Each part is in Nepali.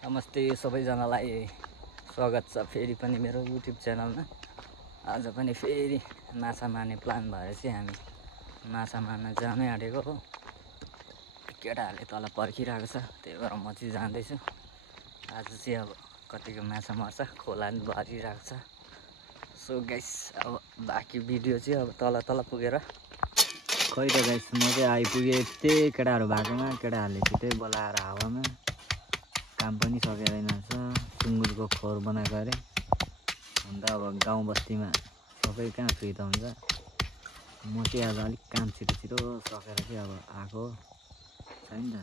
नमस्ते सबैजनालाई स्वागत छ फेरि पनि मेरो युट्युब च्यानलमा। आज पनि फेरि माछा मार्ने प्लान भएर चाहिँ हामी माछा मार्न जानै आँटेको हो। केटाहरूले तल पर्खिरहेको छ, त्यही भएर म चाहिँ जाँदैछु। आज चाहिँ अब कतिको माछा मर्छ, खोला पनि भरिरहेको छ। सो गाइस, अब बाँकी भिडियो चाहिँ अब तल पुगेर खै त गाइस, म चाहिँ आइपुगेँ त्यही केटाहरू भएकोमा। केटाहरूले छिटै बोलाएर हावामा काम पनि सकेर छ। सुँगुरको खोर बनाएको अरे। अन्त अब गाउँ बस्तीमा सबै कहाँ फ्री त हुन्छ। म चाहिँ आज अलिक काम छिटो सकेर चाहिँ अब आएको छैन त।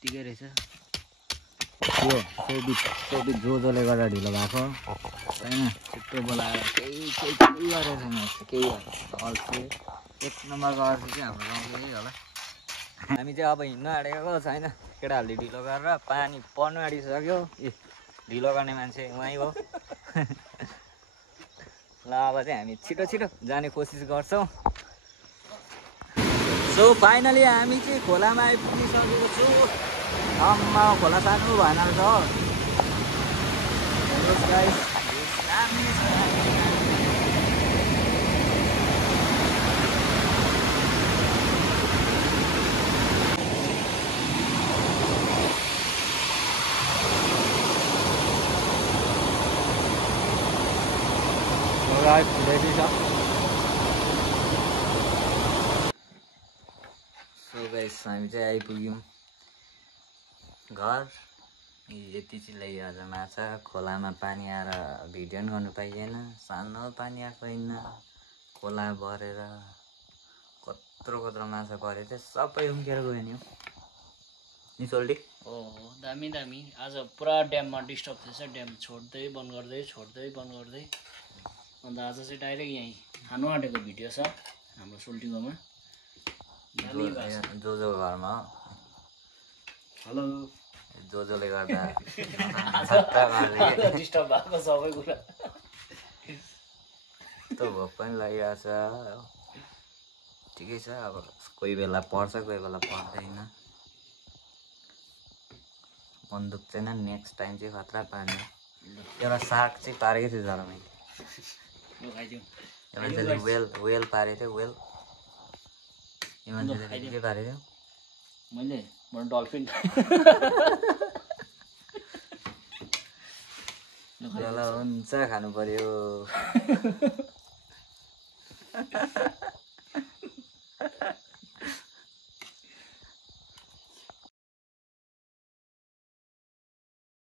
ठिकै रहेछ यो सोबित जोजोले गर्दा ढिलो भएको छैन। छिट्टो बोलाएर केही गरेको छैन। केही अल्छे एक नम्बरको अल्छे चाहिँ हाम्रो गाउँको यही होला। हामी चाहिँ अब हिँड्नु आँटेको छैन। केटाहरूले ढिलो गरेर पानी पर्नु आँटिसक्यो। ढिलो गर्ने मान्छे उहीँ हो। ल अब चाहिँ हामी छिटो जाने कोसिस गर्छौँ। सो फाइनली हामी चाहिँ खोलामा आइपुगिसकेको छु। आम्मा खोला सानो भएन रहेछ हो। सो गाइस, हामी चाहिँ आइपुग्यौँ घर। यति चाहिँ ल्याइ आज माछा। खोलामा पानी आएर भिडियो पनि गर्नु पाइएन। सानो पानी आएको होइन, खोला भरेर कत्रो माछा परेको थियो, सबै उम्केर गयो नि। नि सोल्टी दामी आज पुरा ड्याममा डिस्टर्ब थिएछ। ड्याम छोड्दै बन्द गर्दै अन्त आज चाहिँ डाइरेक्ट यहीँ खानु आँटेको भिडियो छ हाम्रो सोल्टीकोमा। जोजो घरमा हेलो जोजोले गर्दा डिस्टर्ब भएको सबै कुरा त भोक पनि लागिरहेको छ। ठिकै छ, अब कोही बेला पर्छ, कोही बेला पर्दैन। बन्दुक छैन, नेक्स्ट टाइम चाहिँ खतरा पार्ने। एउटा सार्क चाहिँ पारेको थियो जरा मैले। यो मान्छेले वेल पारेको थियो। वेल यो मान्छेले के पारेको थियो? मैले डल्फिन। ल हुन्छ, खानु पर्यो।